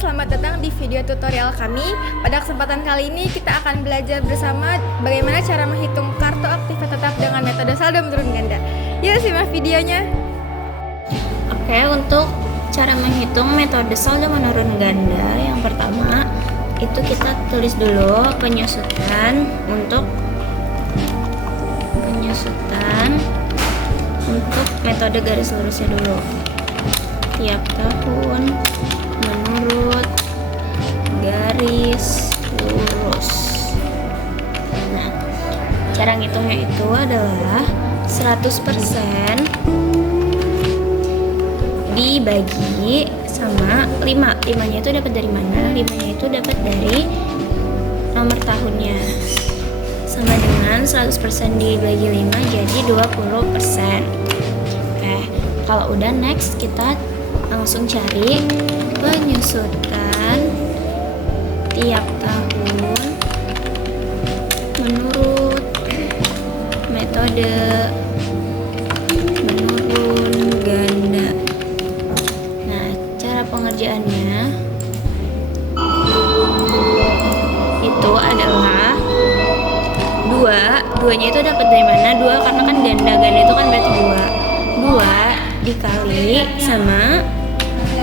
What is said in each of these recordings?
selamat datang di video tutorial kami. Pada kesempatan kali ini kita akan belajar bersama bagaimana cara menghitung kartu aktiva tetap dengan metode saldo menurun ganda. Yuk simak videonya. Oke, untuk cara menghitung metode saldo menurun ganda, yang pertama itu kita tulis dulu penyusutan untuk metode garis lurusnya dulu. Tiap tahun menurut garis lurus. Nah, cara ngitungnya itu adalah 100% dibagi sama 5. 5-nya itu dapat dari mana? 5-nya itu dapat dari nomor tahunnya. Sama dengan 100% dibagi 5 jadi 20%. Oke, kalau udah next kita langsung cari penyusutan tiap tahun menurut metode menurun ganda. Nah, cara pengerjaannya itu adalah 2-nya itu dapat dari mana? 2 karena kan ganda itu kan berarti 2 dikali sama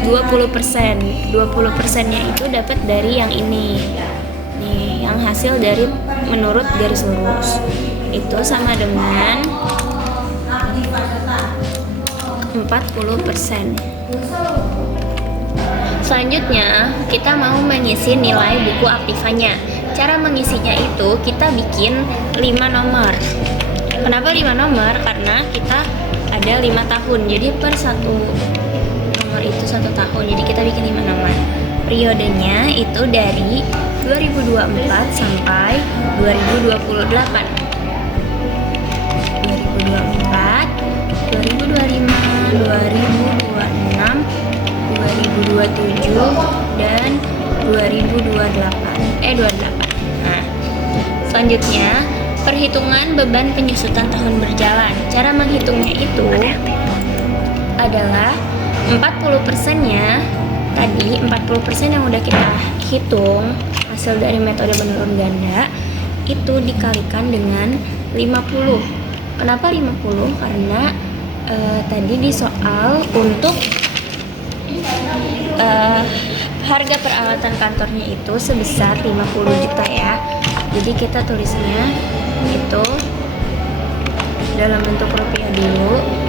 20%. 20%-nya itu dapat dari yang ini. Nih, yang hasil dari menurut garis lurus. Itu sama dengan 40%. Selanjutnya, kita mau mengisi nilai buku aktivanya. Cara mengisinya itu kita bikin 5 nomor. Kenapa 5 nomor? Karena kita ada 5 tahun. Jadi per satu nomor itu 1 tahun. Jadi kita bikin 5 nomor. Periodenya itu dari 2024 sampai 2028. 2024, 2025, 2026, 2027 dan 28. Nah, selanjutnya perhitungan beban penyusutan tahun berjalan. Cara menghitungnya itu adalah 40%-nya tadi, 40% yang udah kita hitung hasil dari metode menurun ganda itu dikalikan dengan 50. Kenapa 50? Karena tadi di soal untuk harga peralatan kantornya itu sebesar 50 juta ya. Jadi kita tulisnya itu dalam bentuk rupiah dulu.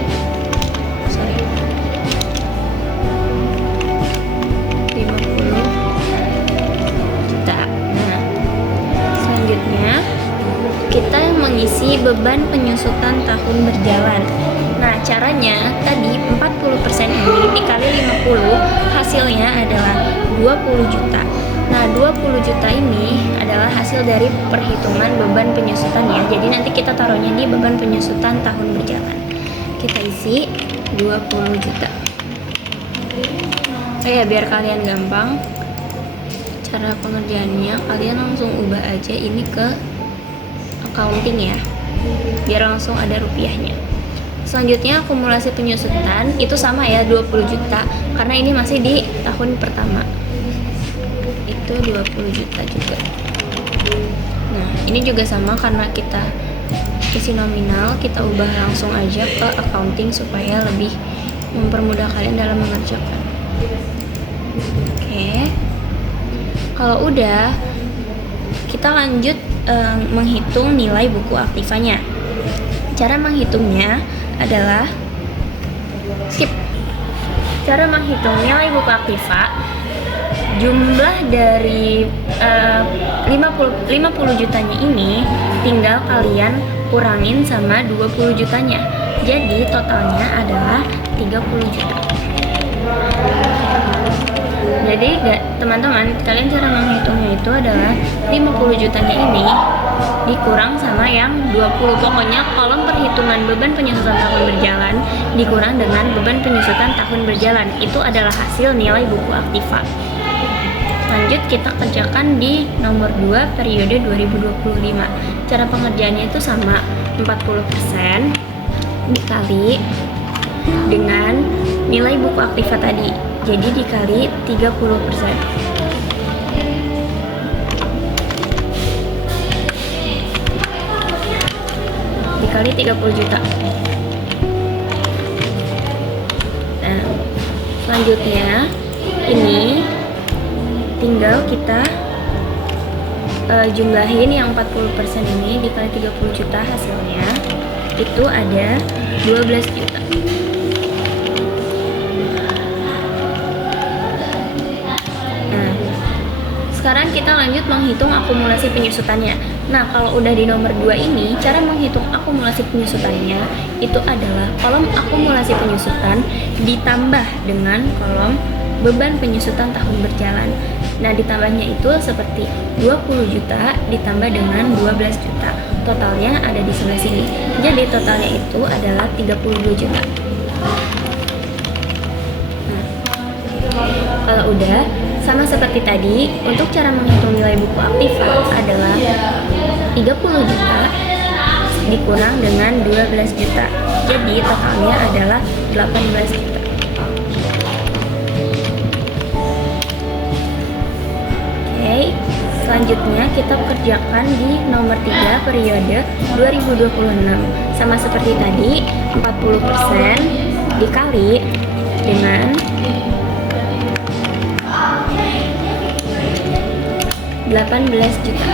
50 juta. Nah, selanjutnya kita mengisi beban penyusutan tahun berjalan. Nah, caranya tadi 40% ini dikali 50 hasilnya adalah 20 juta. Nah, 20 juta ini adalah hasil dari perhitungan beban penyusutan ya. Jadi nanti kita taruhnya di beban penyusutan tahun berjalan. Kita isi 20 juta. Biar kalian gampang cara pengerjaannya, kalian langsung ubah aja ini ke accounting ya. Biar langsung ada rupiahnya. Selanjutnya akumulasi penyusutan itu sama ya, 20 juta karena ini masih di tahun pertama. Itu 20 juta juga. Nah, ini juga sama karena kita isi nominal, kita ubah langsung aja ke accounting supaya lebih mempermudah kalian dalam mengerjakan. Oke. Kalau udah, kita lanjut menghitung nilai buku aktivanya. Cara menghitungnya adalah cara menghitung nilai buku aktiva, jumlah dari 50 jutanya ini tinggal kalian kurangin sama 20 jutanya. Jadi totalnya adalah 30 juta. Jadi teman-teman, kalian cara menghitungnya itu adalah 50 jutanya ini dikurang sama yang 20. Pokoknya kolom perhitungan beban penyusutan tahun berjalan dikurang dengan beban penyusutan tahun berjalan. Itu adalah hasil nilai buku aktiva. Lanjut kita kerjakan di nomor 2 periode 2025. Cara pengerjaannya itu sama, 40% dikali dengan nilai buku aktiva tadi. jadi dikali 30%. Dikali 30 juta. Nah, selanjutnya ini tinggal kita jumlahin yang 40% ini dikali 30 juta, hasilnya itu ada 12 juta. Nah, sekarang kita lanjut menghitung akumulasi penyusutannya. Nah, kalau udah di nomor 2 ini, cara menghitung akumulasi penyusutannya itu adalah kolom akumulasi penyusutan ditambah dengan kolom beban penyusutan tahun berjalan. Nah, ditambahnya itu seperti 20 juta ditambah dengan 12 juta. Totalnya ada di sebelah sini. Jadi totalnya itu adalah 32 juta. Nah, kalau udah, sama seperti tadi, untuk cara menghitung nilai buku Aktiva adalah 30 juta dikurang dengan 12 juta. Jadi totalnya adalah 18 juta. Oke, selanjutnya kita kerjakan di nomor 3 periode 2026. Sama seperti tadi, 40% dikali dengan 18 juta.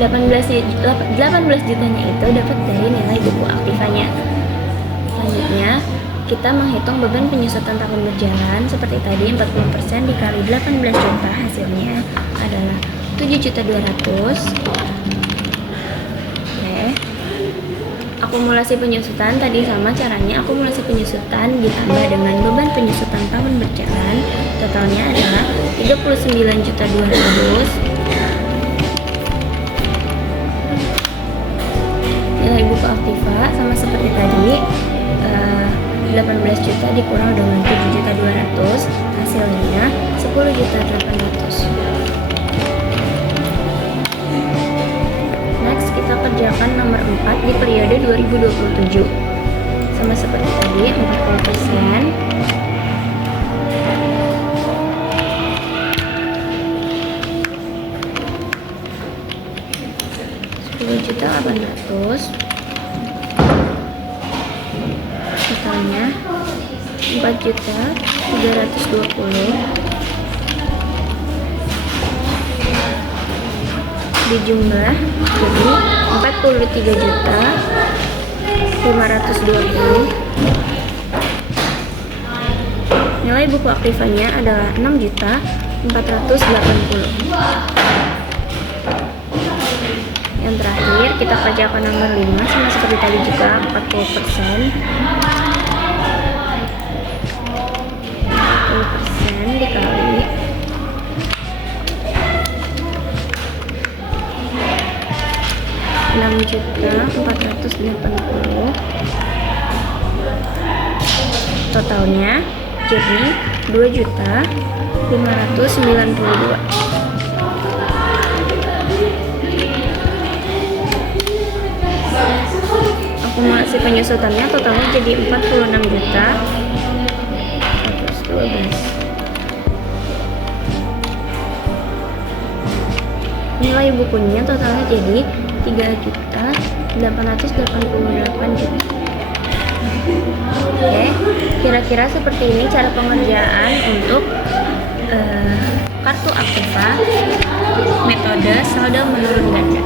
$18 jutanya itu dapat dari nilai buku Aktivanya. Selanjutnya kita menghitung beban penyusutan tahun berjalan seperti tadi, 40% dikali 18 juta, hasilnya adalah 7.200.000. Oke. Akumulasi penyusutan tadi sama caranya, akumulasi penyusutan ditambah dengan beban penyusutan tahun berjalan, totalnya adalah 39.200.000. Nilai buku Aktiva sama seperti tadi, 18 juta dikurang dengan 7.200.000, hasilnya 10.800.000. Next kita kerjakan nomor 4 di periode 2027. Sama seperti tadi, 40%. 10.800.000. Totalnya 4.320.000 dijumlah jadi 43.520.000. Nilai buku Aktivanya adalah 6.480.000. Yang terakhir kita kerjakan nomor 5 sama seperti tadi juga, 40% dikali 6.480.000, totalnya jadi 2.592.000. Akumulasi penyusutannya totalnya jadi 46.112.000. Nilai bukunya totalnya jadi 3.888.000. Oke, kira-kira seperti ini cara pengerjaan untuk kartu Aktiva metode saldo menurun ganda.